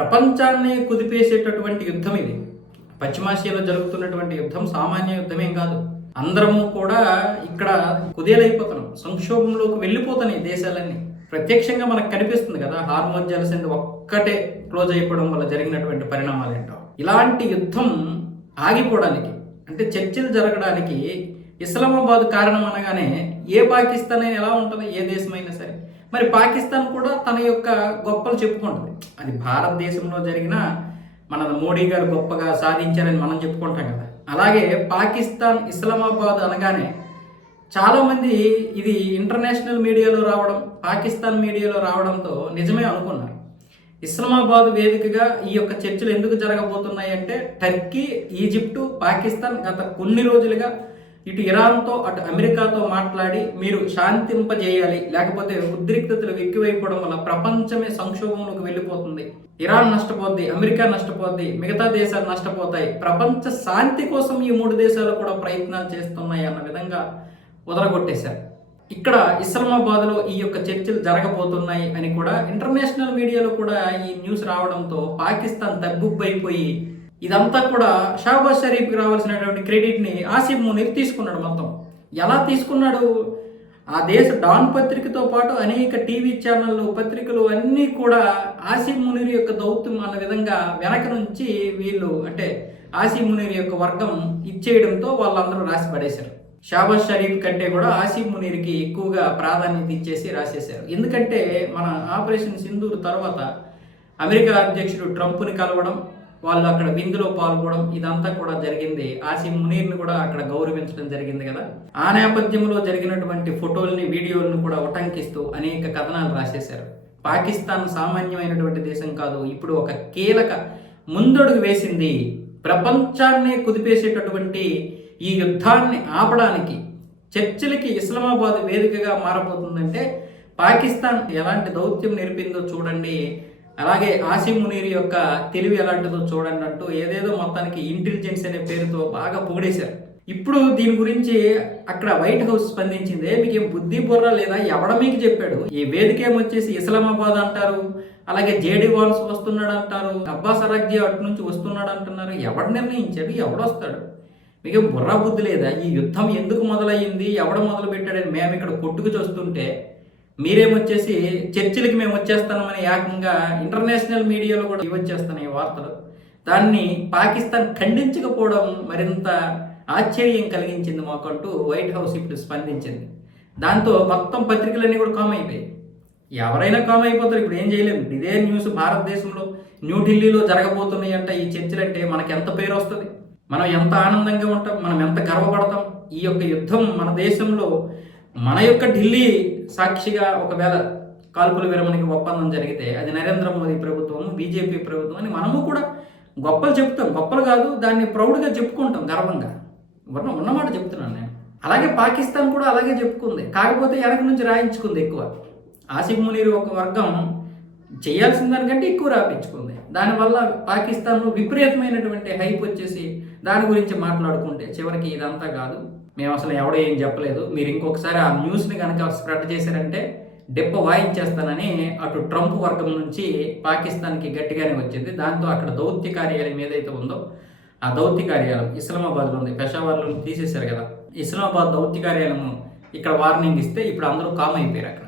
ప్రపంచాన్ని కుదిపేసేటటువంటి యుద్ధం ఇది. పశ్చిమాసియాలో జరుగుతున్నటువంటి యుద్ధం సామాన్య యుద్ధమేం కాదు. అందరము కూడా ఇక్కడ కుదేలైపోతున్నాం, సంక్షోభంలోకి వెళ్ళిపోతున్నాయి దేశాలన్నీ. ప్రత్యక్షంగా మనకు కనిపిస్తుంది కదా, హార్మోన్ జలసంధి ఒక్కటే క్లోజ్ అయిపోవడం వల్ల జరిగినటువంటి పరిణామాలు ఏంటో. ఇలాంటి యుద్ధం ఆగిపోవడానికి, అంటే చర్చలు జరగడానికి ఇస్లామాబాద్ కారణం అనగానే ఏ పాకిస్తాన్ అయినా ఎలా ఉంటుంది, ఏ దేశమైనా సరే. మరి పాకిస్తాన్ కూడా తన యొక్క గొప్పలు చెప్పుకుంటుంది. అది భారతదేశంలో జరిగిన మన మోడీ గారు గొప్పగా సాధించారని మనం చెప్పుకుంటాం కదా. అలాగే పాకిస్తాన్ ఇస్లామాబాద్ అనగానే చాలామంది ఇది ఇంటర్నేషనల్ మీడియాలో రావడం, పాకిస్తాన్ మీడియాలో రావడంతో నిజమే అనుకున్నారు. ఇస్లామాబాద్ వేదికగా ఈ యొక్క చర్చలు ఎందుకు జరగబోతున్నాయి అంటే, టర్కీ, ఈజిప్టు, పాకిస్తాన్ గత కొన్ని రోజులుగా ఇటు ఇరాన్తో అటు అమెరికాతో మాట్లాడి మీరు శాంతింపజేయాలి, లేకపోతే ఉద్రిక్తతలు ఎక్కువైపోవడం వల్ల ప్రపంచమే సంక్షోభంలోకి వెళ్ళిపోతుంది, ఇరాన్ నష్టపోద్ది, అమెరికా నష్టపోద్ది, మిగతా దేశాలు నష్టపోతాయి, ప్రపంచ శాంతి కోసం ఈ 3 దేశాలు కూడా ప్రయత్నాలు చేస్తున్నాయి అన్న విధంగా వదలగొట్టేశారు. ఇక్కడ ఇస్లామాబాద్లో ఈ యొక్క చర్చలు జరగబోతున్నాయి అని కూడా ఇంటర్నేషనల్ మీడియాలో కూడా ఈ న్యూస్ రావడంతో పాకిస్తాన్ తబ్బుబ్బైపోయి ఇదంతా కూడా షాబాజ్ షరీఫ్కి రావాల్సినటువంటి క్రెడిట్ని ఆసిఫ్ మునీర్ తీసుకున్నాడు. మొత్తం ఎలా తీసుకున్నాడు? ఆ దేశ డాన్ పత్రికతో పాటు అనేక టీవీ ఛానళ్ళు, పత్రికలు అన్నీ కూడా ఆసిఫ్ మునీర్ యొక్క దౌత్యం అన్న విధంగా వెనక నుంచి వీళ్ళు, అంటే ఆసిఫ్ మునీర్ యొక్క వర్గం ఇచ్చేయడంతో వాళ్ళందరూ రాసి పడేశారు. షాబాజ్ షరీఫ్ కంటే కూడా ఆసిఫ్ మునీర్కి ఎక్కువగా ప్రాధాన్యత ఇచ్చేసి రాసేశారు. ఎందుకంటే మన ఆపరేషన్ సింధూర్ తర్వాత అమెరికా అధ్యక్షుడు ట్రంప్ని కలవడం, వాళ్ళు అక్కడ విందులో పాల్గొనడం, ఇదంతా కూడా జరిగింది. ఆసిఫ్ మునీర్ని కూడా అక్కడ గౌరవించడం జరిగింది కదా. ఆ నేపథ్యంలో జరిగినటువంటి ఫోటోల్ని, వీడియోలను కూడా ఉటంకిస్తూ అనేక కథనాలు రాసేశారు. పాకిస్తాన్ సామాన్యమైనటువంటి దేశం కాదు, ఇప్పుడు ఒక కీలక ముందడుగు వేసింది. ప్రపంచాన్ని కుదిపేసేటటువంటి ఈ యుద్ధాన్ని ఆపడానికి చర్చలకి ఇస్లామాబాద్ వేదికగా మారబోతుందంటే పాకిస్తాన్ ఎలాంటి దౌత్యం నేర్పిందో చూడండి, అలాగే ఆసిఫ్ మునీర్ యొక్క తెలివి ఎలాంటిదో చూడండి అంటూ ఏదేదో మొత్తానికి ఇంటెలిజెన్స్ అనే పేరుతో బాగా పొగిడేశారు. ఇప్పుడు దీని గురించి అక్కడ వైట్ హౌస్ స్పందించిందే, మీకేం బుద్ధి బుర్ర లేదా, ఎవడ మీకు చెప్పాడు? ఈ వేదిక ఏమొచ్చేసి ఇస్లామాబాద్ అంటారు, అలాగే జేడీ వాన్స్ వస్తున్నాడు అంటారు, అబ్బాస్ అరాగ్జీ అటు నుంచి వస్తున్నాడు అంటున్నారు. ఎవడు నిర్ణయించాడు? ఎవడొస్తాడు? మీకేం బుర్రా బుద్ధి లేదా? ఈ యుద్ధం ఎందుకు మొదలయ్యింది, ఎవడ మొదలు పెట్టాడని మేము ఇక్కడ కొట్టుకు చూస్తుంటే మీరేమొచ్చేసి చర్చలకి మేము వచ్చేస్తామని ఏకంగా ఇంటర్నేషనల్ మీడియాలో కూడా ఇవచ్చేస్తున్నాయి వార్తలు. దాన్ని పాకిస్తాన్ ఖండించకపోవడం మరింత ఆశ్చర్యం కలిగించింది మాకంటూ వైట్ హౌస్ ఇప్పుడు స్పందించింది. దాంతో మొత్తం పత్రికలన్నీ కూడా కామ్ అయిపోయాయి. ఎవరైనా కామ్ అయిపోతారు, ఇప్పుడు ఏం చేయలేము. ఇదే న్యూస్ భారతదేశంలో న్యూఢిల్లీలో జరగబోతున్నాయి అంట ఈ చర్చలంటే మనకి ఎంత పేరు వస్తుంది, మనం ఎంత ఆనందంగా ఉంటాం, మనం ఎంత గర్వపడతాం. ఈ యొక్క యుద్ధం మన దేశంలో, మన యొక్క ఢిల్లీ సాక్షిగా ఒకవేళ కాల్పుల విరమణకి ఒప్పందం జరిగితే అది నరేంద్ర మోదీ ప్రభుత్వం, బీజేపీ ప్రభుత్వం అని మనము కూడా గొప్పలు చెప్తాం. గొప్పలు కాదు, దాన్ని ప్రౌడ్గా చెప్పుకుంటాం, గర్వంగా. ఉన్నమాట చెప్తున్నాను నేను. అలాగే పాకిస్తాన్ కూడా అలాగే చెప్పుకుంది, కాకపోతే వెనక నుంచి రాయించుకుంది ఎక్కువ. ఆసిఫ్ మునీర్ ఒక వర్గం చేయాల్సిన దానికంటే ఎక్కువ రాపించుకుంది. దానివల్ల పాకిస్తాన్లో విపరీతమైనటువంటి హైప్ వచ్చేసి దాని గురించి మాట్లాడుకుంటే చివరికి ఇదంతా కాదు, మేము అసలు ఎవడో ఏం చెప్పలేదు, మీరు ఇంకొకసారి ఆ న్యూస్ని కనుక స్ప్రెడ్ చేశారంటే డెప్ప వాయించేస్తానని అటు ట్రంప్ వర్గం నుంచి పాకిస్తాన్కి గట్టిగానే వచ్చింది. దాంతో అక్కడ దౌత్య కార్యాలయం ఏదైతే ఉందో ఆ దౌత్య కార్యాలయం ఇస్లామాబాద్లో ఉంది, పెషావర్లో తీసేశారు కదా. ఇస్లామాబాద్ దౌత్య కార్యాలయం ఇక్కడ వార్నింగ్ ఇస్తే ఇప్పుడు అందరూ కామ్ అయిపోయారు అక్కడ.